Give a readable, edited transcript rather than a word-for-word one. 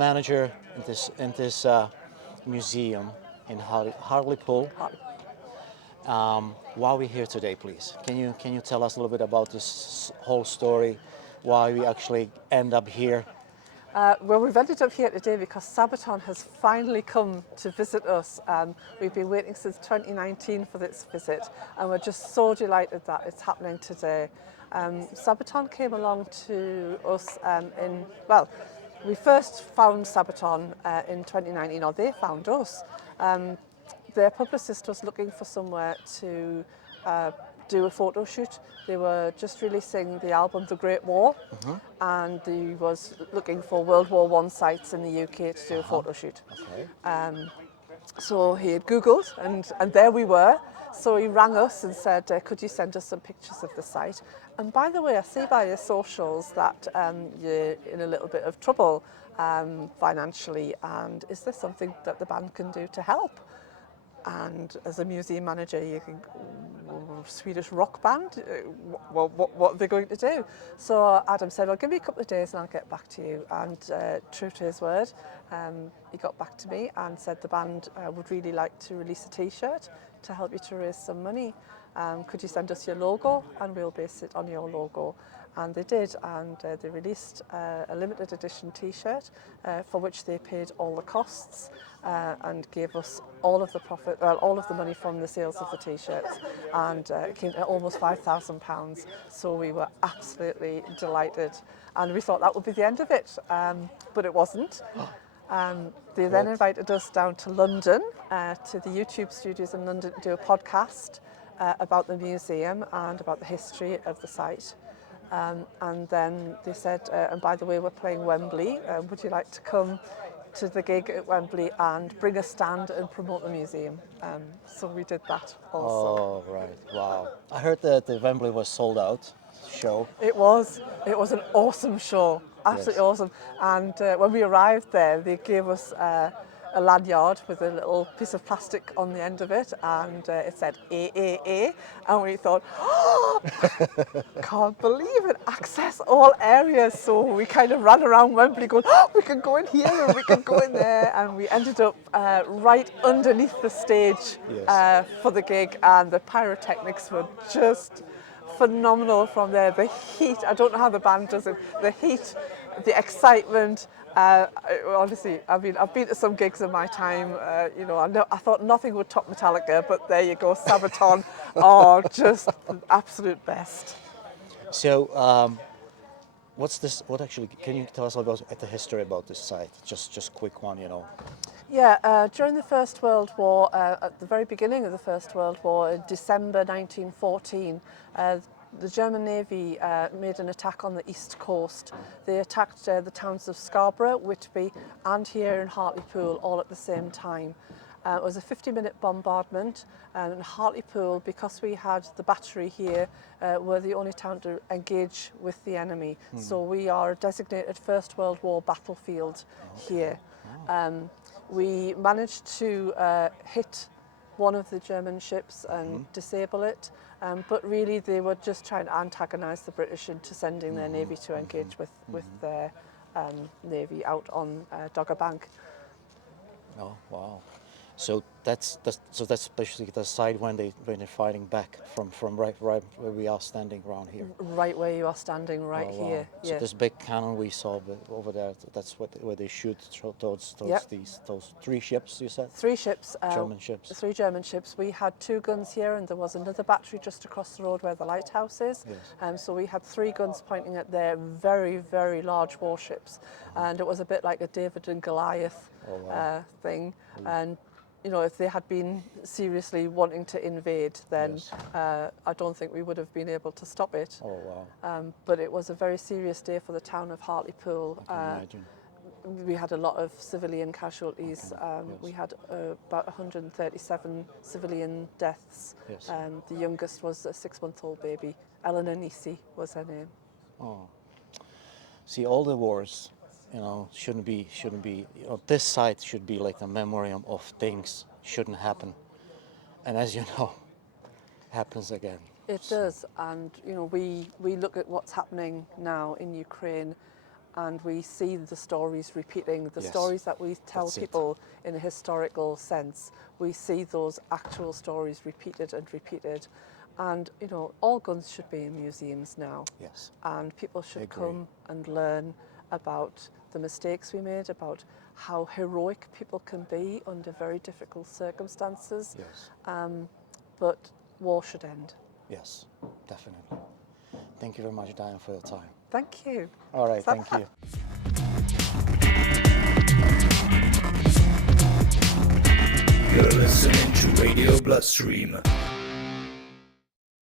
manager in this museum in Hartlepool. Why are we here today, please? Can you tell us a little bit about this whole story? Why we actually end up here? Well, we've ended up here today because Sabaton has finally come to visit us. We've been waiting since 2019 for this visit, and we're just so delighted that it's happening today. Sabaton came along to us we first found Sabaton in 2019, or they found us. Their publicist was looking for somewhere to do a photo shoot. They were just releasing the album The Great War, and he was looking for World War I sites in the UK to do a photo shoot. Okay. So he had Googled, and there we were. So he rang us and said, could you send us some pictures of the site? And by the way, I see by your socials that you're in a little bit of trouble financially, and is there something that the band can do to help? And as a museum manager, you think, Swedish rock band? What are they going to do? So Adam said, well, give me a couple of days and I'll get back to you. And true to his word, he got back to me and said the band would really like to release a T-shirt to help you to raise some money. Could you send us your logo and we'll base it on your logo? And they did, and they released a limited edition T-shirt for which they paid all the costs and gave us all of the profit, all of the money from the sales of the T-shirts, and it came to almost £5,000. So we were absolutely delighted, and we thought that would be the end of it, but it wasn't. They then invited us down to London, to the YouTube studios in London, to do a podcast about the museum and about the history of the site. And then they said, and by the way, we're playing Wembley. Would you like to come to the gig at Wembley and bring a stand and promote the museum? So we did that also. Oh, right. Wow. I heard that the Wembley was sold out show. It was an awesome show, absolutely awesome. And when we arrived there, they gave us a lanyard with a little piece of plastic on the end of it, and it said AAA, and we thought, oh, can't believe it, access all areas. So we kind of ran around Wembley going, oh, we can go in here and we can go in there, and we ended up right underneath the stage for the gig, and the pyrotechnics were just phenomenal from there. The heat, I don't know how the band does it, the heat, the excitement. Honestly, I mean, I've been to some gigs in my time, I thought nothing would top Metallica, but there you go, Sabaton, just the absolute best. So, can you tell us about the history about this site? Just quick one, Yeah, during the First World War, at the very beginning of the First World War, in December 1914, the German Navy made an attack on the east coast. They attacked the towns of Scarborough, Whitby, and here in Hartlepool all at the same time. It was a 50-minute bombardment, and Hartlepool, because we had the battery here, were the only town to engage with the enemy. So we are a designated First World War battlefield here. We managed to hit one of the German ships and disable it, but really they were just trying to antagonise the British into sending their navy to engage with their navy out on Dogger Bank. Oh, wow. So that's basically the side when they're fighting back from right where we are standing around here. Right where you are standing, right here. So this big cannon we saw over there, that's where they shoot towards those three ships, you said? Three ships. German ships. 3 German ships. We had 2 guns here, and there was another battery just across the road where the lighthouse is. Yes. So we had 3 guns pointing at their very, very large warships, and it was a bit like a David and Goliath thing. And if they had been seriously wanting to invade, then I don't think we would have been able to stop it. Oh, wow. But it was a very serious day for the town of Hartlepool. I can imagine. We had a lot of civilian casualties. We had about 137 civilian deaths. Yes. The youngest was a 6-month-old baby. Eleanor Nisi was her name. Oh. See, all the wars, shouldn't be. This site should be like the memoriam of things shouldn't happen, and as you know, happens again. It does, and we look at what's happening now in Ukraine, and we see the stories repeating, the Yes. stories that we tell That's it. people in a historical sense. We see those actual stories repeated and repeated. And, you know, all guns should be in museums now. Yes. And people should Agree. come and learn about the mistakes we made, about how heroic people can be under very difficult circumstances. Yes. But war should end. Yes, definitely. Thank you very much, Diane, for your time. Thank you. All right, thank you. You're listening to Radio Bloodstream.